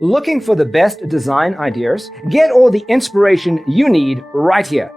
Looking for the best design ideas? Get all the inspiration you need right here.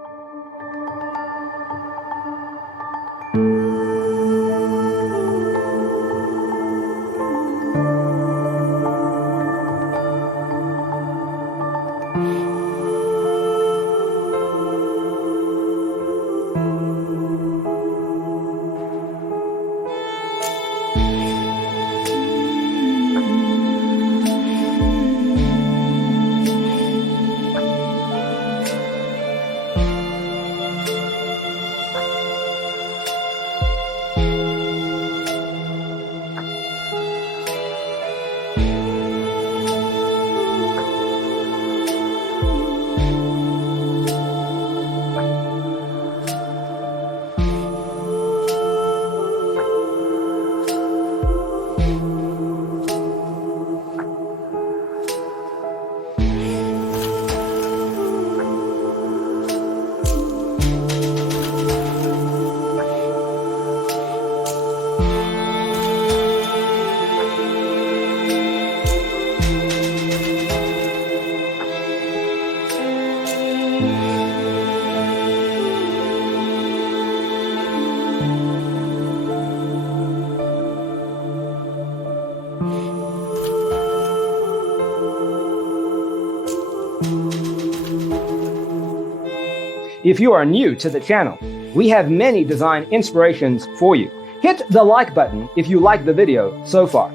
If you are new to the channel, we have many design inspirations for you. Hit the like button if you like the video so far.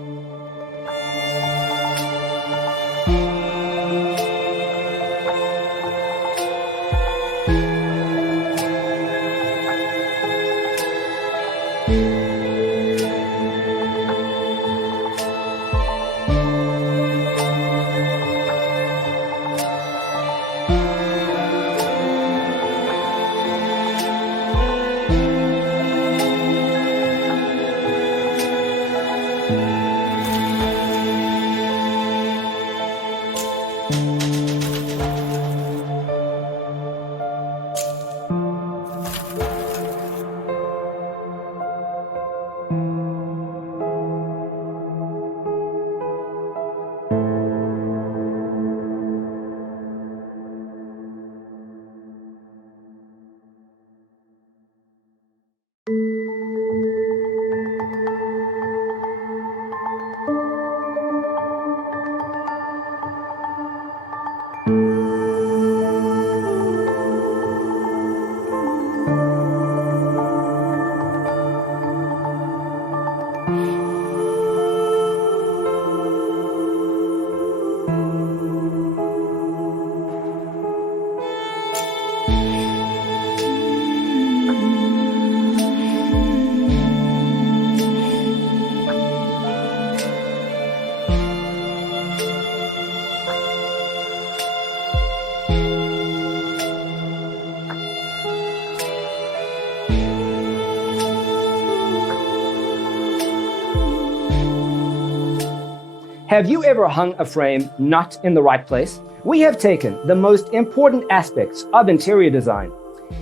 Have you ever hung a frame not in the right place? We have taken the most important aspects of interior design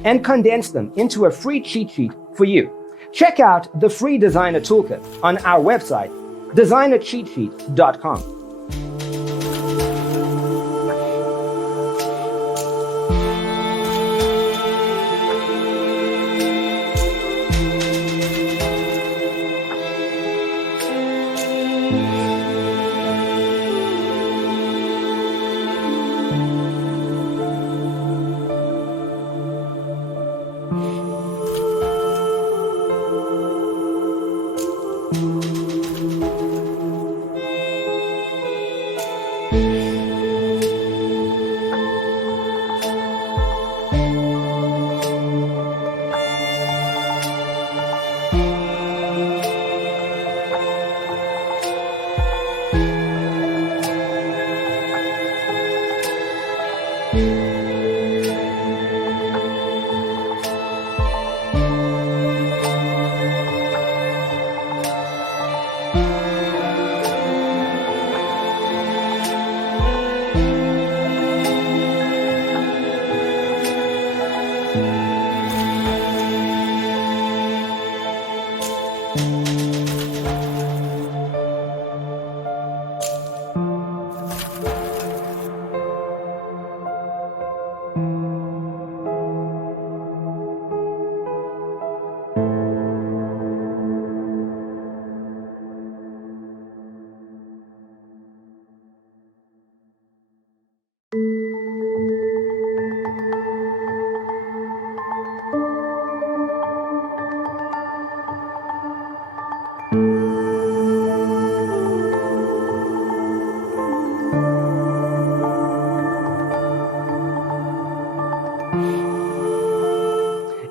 and condensed them into a free cheat sheet for you. Check out the free designer toolkit on our website, designercheatsheet.com.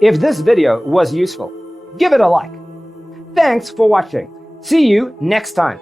If this video was useful, give it a like. Thanks for watching. See you next time.